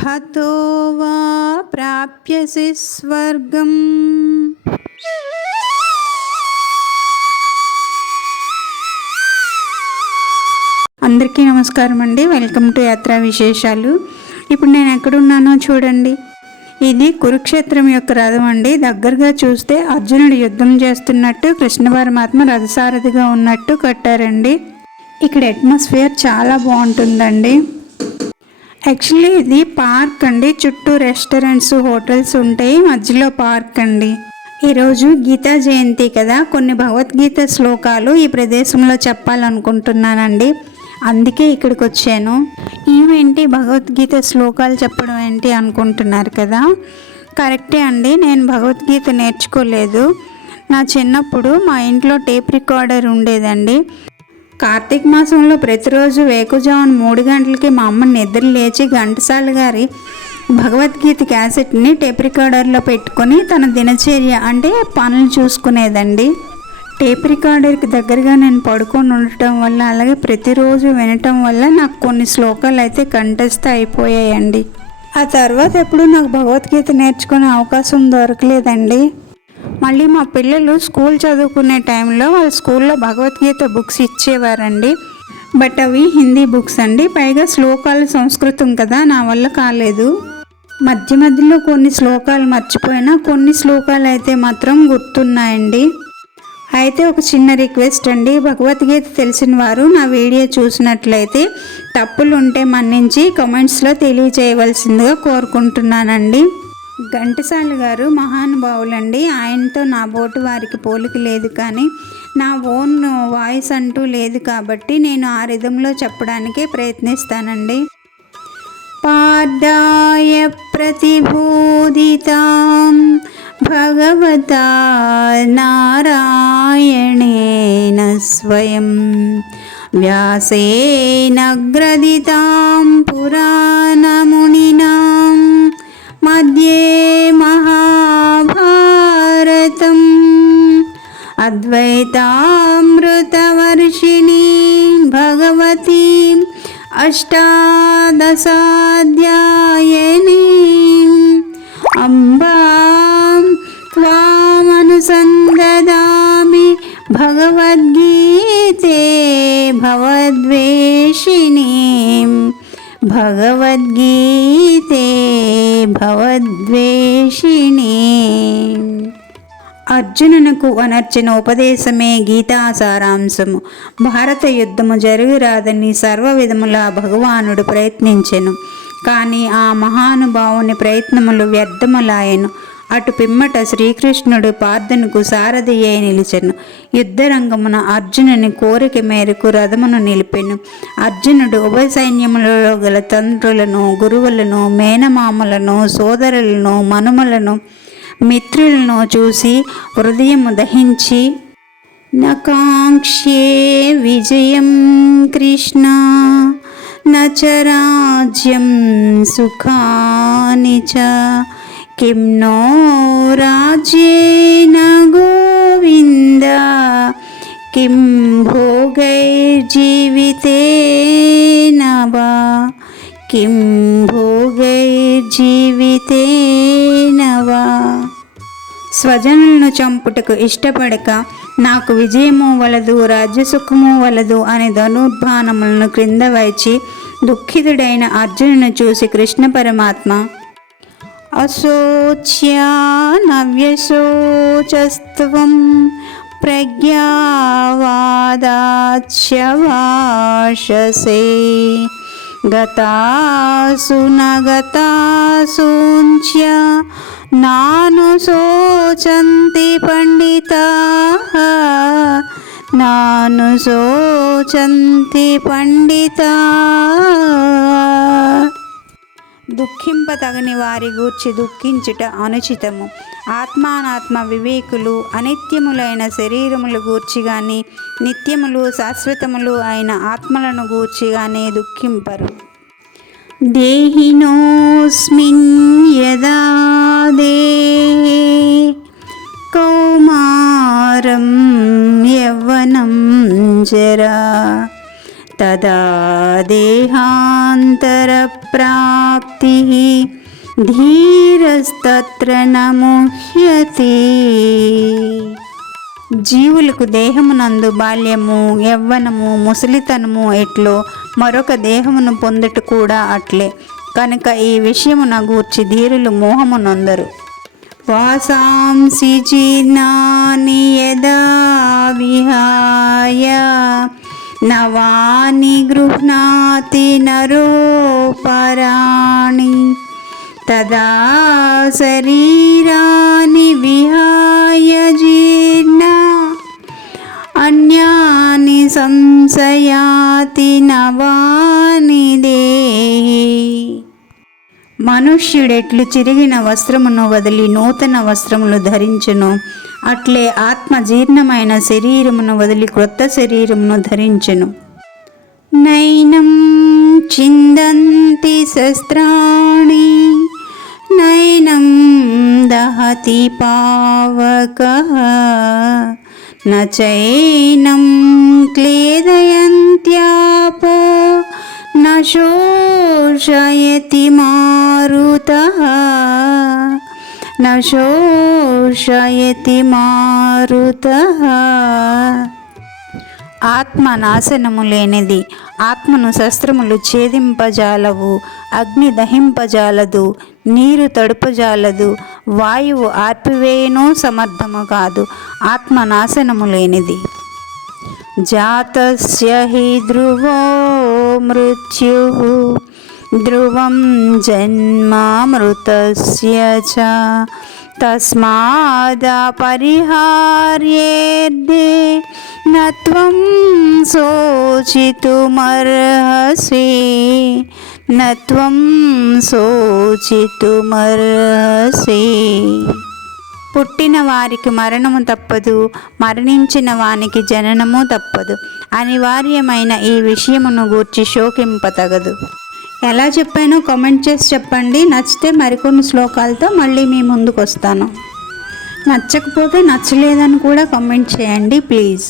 హతో వా ప్రాప్యసి స్వర్గం. అందరికీ నమస్కారం అండి. వెల్కమ్ టు యాత్రా విశేషాలు. ఇప్పుడు నేను ఎక్కడున్నానో చూడండి. ఇది కురుక్షేత్రం యొక్క రథం అండి. దగ్గరగా చూస్తే అర్జునుడు యుద్ధం చేస్తున్నట్టు, కృష్ణ పరమాత్మ రథసారథిగా ఉన్నట్టు కట్టారండి. ఇక్కడ అట్మాస్ఫియర్ చాలా బాగుంటుందండి. యాక్చువల్లీ ఇది పార్క్ అండి. చుట్టూ రెస్టారెంట్స్, హోటల్స్ ఉంటాయి, మధ్యలో పార్క్ అండి. ఈరోజు గీతా జయంతి కదా, కొన్ని భగవద్గీత శ్లోకాలు ఈ ప్రదేశంలో చెప్పాలనుకుంటున్నానండి. అందుకే ఇక్కడికి వచ్చాను. ఇవేంటి భగవద్గీత శ్లోకాలు చెప్పడం ఏంటి అనుకుంటున్నారు కదా, కరెక్టే అండి. నేను భగవద్గీత నేర్చుకోలేదు. నా చిన్నప్పుడు మా ఇంట్లో టేప్ రికార్డర్ ఉండేదండి. కార్తీక మాసంలో ప్రతిరోజు వేకుజామున 3 గంటలకి మా అమ్మ నిద్ర లేచి ఘంటసాల గారి భగవద్గీత క్యాసెట్ని టేప్ రికార్డర్లో పెట్టుకొని తన దినచర్య అంటే పనులు చూసుకునేదండి. టేప్ రికార్డర్కి దగ్గరగా నేను పడుకొని ఉండటం వల్ల, అలాగే ప్రతిరోజు వినటం వల్ల నాకు కొన్ని శ్లోకాలు అయితే కంఠస్థ అయిపోయాయండి. ఆ తర్వాత ఎప్పుడు నాకు భగవద్గీత నేర్చుకునే అవకాశం దొరకలేదండి. మళ్ళీ మా పిల్లలు స్కూల్ చదువుకునే టైంలో వాళ్ళ స్కూల్లో భగవద్గీత బుక్స్ ఇచ్చేవారండి. బట్ అవి హిందీ బుక్స్ అండి. పైగా శ్లోకాలు సంస్కృతం కదా, నా వల్ల కాలేదు. మధ్య మధ్యలో కొన్ని శ్లోకాలు మర్చిపోయినా కొన్ని శ్లోకాలు అయితే మాత్రం గుర్తున్నాయండి. అయితే ఒక చిన్న రిక్వెస్ట్ అండి, భగవద్గీత తెలిసిన వారు నా వీడియో చూసినట్లయితే తప్పులు ఉంటే మన్నించి కామెంట్స్లో తెలియజేయవలసిందిగా కోరుకుంటున్నానండి. ఘంటసాల గారు మహానుభావులండి. ఆయనతో నా బోటు వారికి పోలిక లేదు, కానీ నా ఓన్ వాయిస్ అంటూ లేదు కాబట్టి నేను ఆ రిధంలో చెప్పడానికే ప్రయత్నిస్తానండి. పాడ్డాయ ప్రతిబోధితాం భగవతా నారాయణేన స్వయం వ్యాసేన గ్రథితాం పురాణమునినాం మధ్యే మహాభారతం అద్వైతామృతవర్షిణీ భగవతీ అష్టాదశాధ్యాయనీ అంబాం త్వామనుసందదామి భగవద్గీతే భవద్వేషిణీ భగవద్గీతే భవద్వేషిణీ. అర్జునునకు అనర్చిన ఉపదేశమే గీతా సారాంశము. భారత యుద్ధము జరుగురాదని సర్వ విధములా భగవానుడు ప్రయత్నించెను, కానీ ఆ మహానుభావుని ప్రయత్నములు వ్యర్థములాయెను. అటు పిమ్మట శ్రీకృష్ణుడు పార్థునకు సారథి అయి నిలిచెను. యుద్ధరంగమున అర్జునుని కోరిక మేరకు రథమును నిలిపెను. అర్జునుడు ఉభయ సైన్యములలో గల తండ్రులను, గురువులను, మేనమామలను, సోదరులను, మనుమలను, మిత్రులను చూసి హృదయము దహించి, నకాంక్షే విజయం కృష్ణ నచ రాజ్యం సుఖాని చ కిం నో రాజ్యేన గోవింద కిం భోగైర్జీవితేన వా కిం భోగైర్జీవితేన వా. స్వజనులను చంపుటకు ఇష్టపడక నాకు విజయము వలదు, రాజ్యసుఖము వలదు అని ధనుర్బాణములను క్రింద వైచి దుఃఖితుడైన అర్జునును చూసి కృష్ణ పరమాత్మ, అశోచ్యా నవ్యశోచస్త్వం ప్రజ్ఞావాదాచ్య భాషసే గతాసు నగతాసూంచ నానుశోచంతి పండితాః నానుశోచంతి పండితాః. దుఃఖింపతగని వారి గూర్చి దుఃఖించుట అనుచితము. ఆత్మానాత్మ వివేకులు అనిత్యములైన శరీరములు గూర్చి గాని, నిత్యములు శాశ్వతములు అయిన ఆత్మలను గూర్చి గాని దుఃఖింపరు. దేహినోస్మిన్ యదా దేహే కౌమారం యవ్వనం జరా తదా దేహాంతర ప్రాప్తి ధీరస్తత్ర న ముహ్యతే. జీవులకు దేహమునందు బాల్యము, యవ్వనము, ముసలితనము ఎట్లో మరొక దేహమును పొందుట కూడా అట్లే. కనుక ఈ విషయమున గూర్చి ధీరులు మోహము నొందరు. వాసాంసి జీర్ణాని యదా విహాయ నవాని గృహ్ణాతి నరోపరాణి తదా శరీరాని విహాయ జీర్ణ అన్యాని సంశయాతి నవాని దేహి. మనుష్యుడెట్లు చిరిగిన వస్త్రమును వదిలి నూతన వస్త్రములు ధరించును, అట్లే ఆత్మ జీర్ణమైన శరీరమును వదిలి క్రొత్త శరీరమును ధరించును. నైనం చిందంతి శస్త్రాణి నైనం దహతి పావకః న చైనం క్లేదయంత్యాపో న శోషయతి మారుతః న శోషయతి మారుతః. ఆత్మ నాశనము లేనిది. ఆత్మను శస్త్రములు ఛేదింపజాలవు, అగ్ని దహింపజాలదు, నీరు తడుపజాలదు, వాయువు ఆర్పివేయనూ సమర్థము కాదు. ఆత్మ నాశనము లేనిది. జాతస్య హి ధ్రువో మృత్యుః ధ్రువం జన్మ మృతస్య చ తస్మాదపరిహార్యేర్దే న త్వం శోచితుమర్హసి న త్వం శోచితుమర్హసి. పుట్టిన వారికి మరణము తప్పదు, మరణించిన వానికి జననము తప్పదు. అనివార్యమైన ఈ విషయమును గూర్చి శోకింపతగదు. ఎలా చెప్పానో కామెంట్ చేసి చెప్పండి. నచ్చితే మరికొన్ని శ్లోకాలతో మళ్ళీ మీ ముందుకు వస్తాను. నచ్చకపోతే నచ్చలేదని కూడా కామెంట్ చేయండి ప్లీజ్.